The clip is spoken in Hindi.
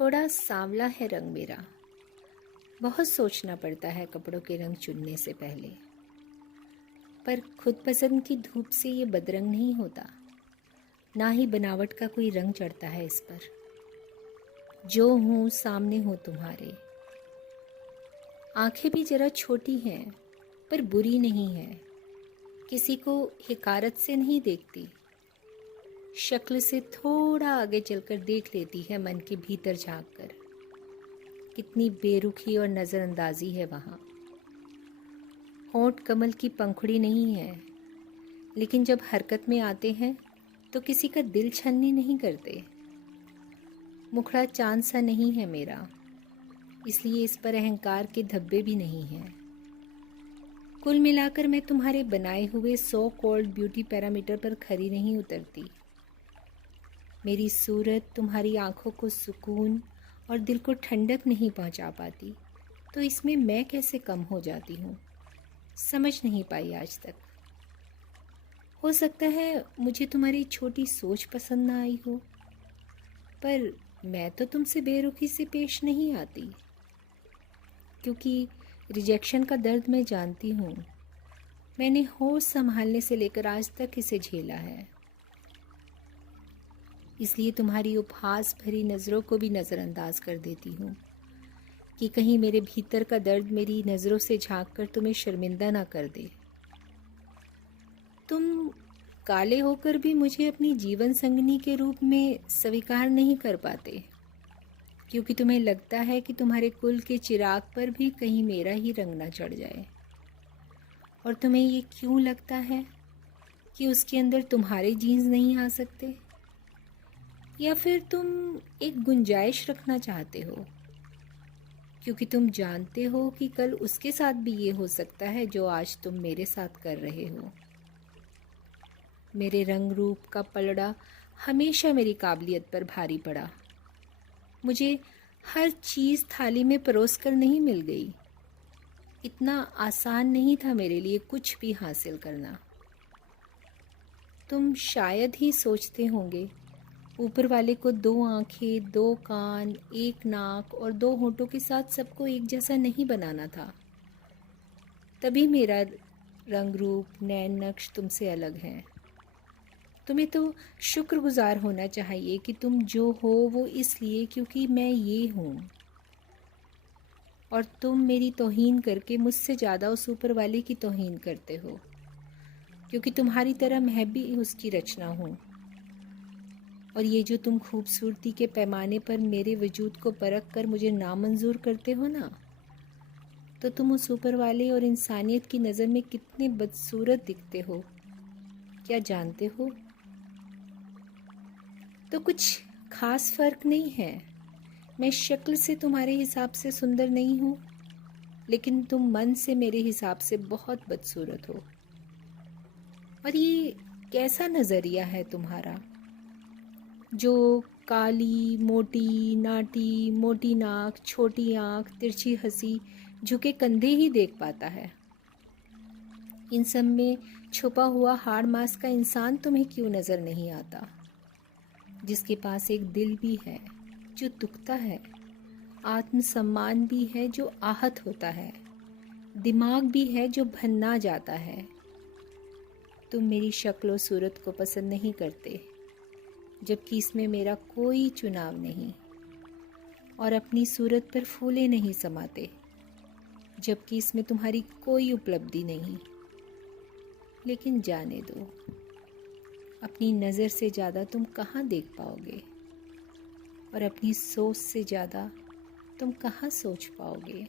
थोड़ा सांवला है रंग मेरा। बहुत सोचना पड़ता है कपड़ों के रंग चुनने से पहले। पर खुद पसंद की धूप से ये बदरंग नहीं होता, ना ही बनावट का कोई रंग चढ़ता है इस पर। जो हूँ सामने हो तुम्हारे। आंखें भी जरा छोटी हैं पर बुरी नहीं है, किसी को हिकारत से नहीं देखती। शक्ल से थोड़ा आगे चलकर देख लेती है मन के भीतर झांक कर। कितनी बेरुखी और नज़रअंदाजी है वहाँ। होंठ कमल की पंखुड़ी नहीं है, लेकिन जब हरकत में आते हैं तो किसी का दिल छलनी नहीं करते। मुखड़ा चांद सा नहीं है मेरा, इसलिए इस पर अहंकार के धब्बे भी नहीं हैं। कुल मिलाकर मैं तुम्हारे बनाए हुए 100 कॉल्ड ब्यूटी पैरामीटर पर खरी नहीं उतरती। मेरी सूरत तुम्हारी आंखों को सुकून और दिल को ठंडक नहीं पहुंचा पाती, तो इसमें मैं कैसे कम हो जाती हूँ, समझ नहीं पाई आज तक। हो सकता है मुझे तुम्हारी छोटी सोच पसंद ना आई हो, पर मैं तो तुमसे बेरुखी से पेश नहीं आती, क्योंकि रिजेक्शन का दर्द मैं जानती हूँ। मैंने होश संभालने से लेकर आज तक इसे झेला है। इसलिए तुम्हारी उपहास भरी नज़रों को भी नज़रअंदाज कर देती हूँ कि कहीं मेरे भीतर का दर्द मेरी नज़रों से झांक कर तुम्हें शर्मिंदा ना कर दे। तुम काले होकर भी मुझे अपनी जीवन संगिनी के रूप में स्वीकार नहीं कर पाते, क्योंकि तुम्हें लगता है कि तुम्हारे कुल के चिराग पर भी कहीं मेरा ही रंग ना चढ़ जाए। और तुम्हें ये क्यों लगता है कि उसके अंदर तुम्हारे जीन्स नहीं आ सकते? या फिर तुम एक गुंजाइश रखना चाहते हो, क्योंकि तुम जानते हो कि कल उसके साथ भी ये हो सकता है जो आज तुम मेरे साथ कर रहे हो। मेरे रंग रूप का पलड़ा हमेशा मेरी काबिलियत पर भारी पड़ा। मुझे हर चीज़ थाली में परोस कर नहीं मिल गई। इतना आसान नहीं था मेरे लिए कुछ भी हासिल करना। तुम शायद ही सोचते होंगे ऊपर वाले को 2 आंखें, 2 कान, 1 नाक और 2 होंठों के साथ सबको एक जैसा नहीं बनाना था। तभी मेरा रंग रूप, नैन नक्श तुमसे अलग है। तुम्हें तो शुक्रगुजार होना चाहिए कि तुम जो हो वो इसलिए क्योंकि मैं ये हूँ, और तुम मेरी तौहीन करके मुझसे ज़्यादा उस ऊपर वाले की तौहीन करते हो, क्योंकि तुम्हारी तरह मैं भी उसकी रचना हूँ। और ये जो तुम खूबसूरती के पैमाने पर मेरे वजूद को परख कर मुझे नामंजूर करते हो ना, तो तुम उस ऊपर वाले और इंसानियत की नज़र में कितने बदसूरत दिखते हो, क्या जानते हो? तो कुछ खास फ़र्क नहीं है। मैं शक्ल से तुम्हारे हिसाब से सुंदर नहीं हूँ, लेकिन तुम मन से मेरे हिसाब से बहुत बदसूरत हो। और ये कैसा नज़रिया है तुम्हारा, जो काली, मोटी, नाटी, मोटी नाक, छोटी आँख, तिरछी हंसी, झुके कंधे ही देख पाता है? इन सब में छुपा हुआ हाड़ मांस का इंसान तुम्हें क्यों नज़र नहीं आता, जिसके पास एक दिल भी है जो दुखता है, आत्मसम्मान भी है जो आहत होता है, दिमाग भी है जो भन्ना जाता है। तुम मेरी शक्ल और सूरत को पसंद नहीं करते, जबकि इसमें मेरा कोई चुनाव नहीं, और अपनी सूरत पर फूले नहीं समाते, जबकि इसमें तुम्हारी कोई उपलब्धि नहीं। लेकिन जाने दो, अपनी नज़र से ज़्यादा तुम कहाँ देख पाओगे, और अपनी सोच से ज़्यादा तुम कहाँ सोच पाओगे।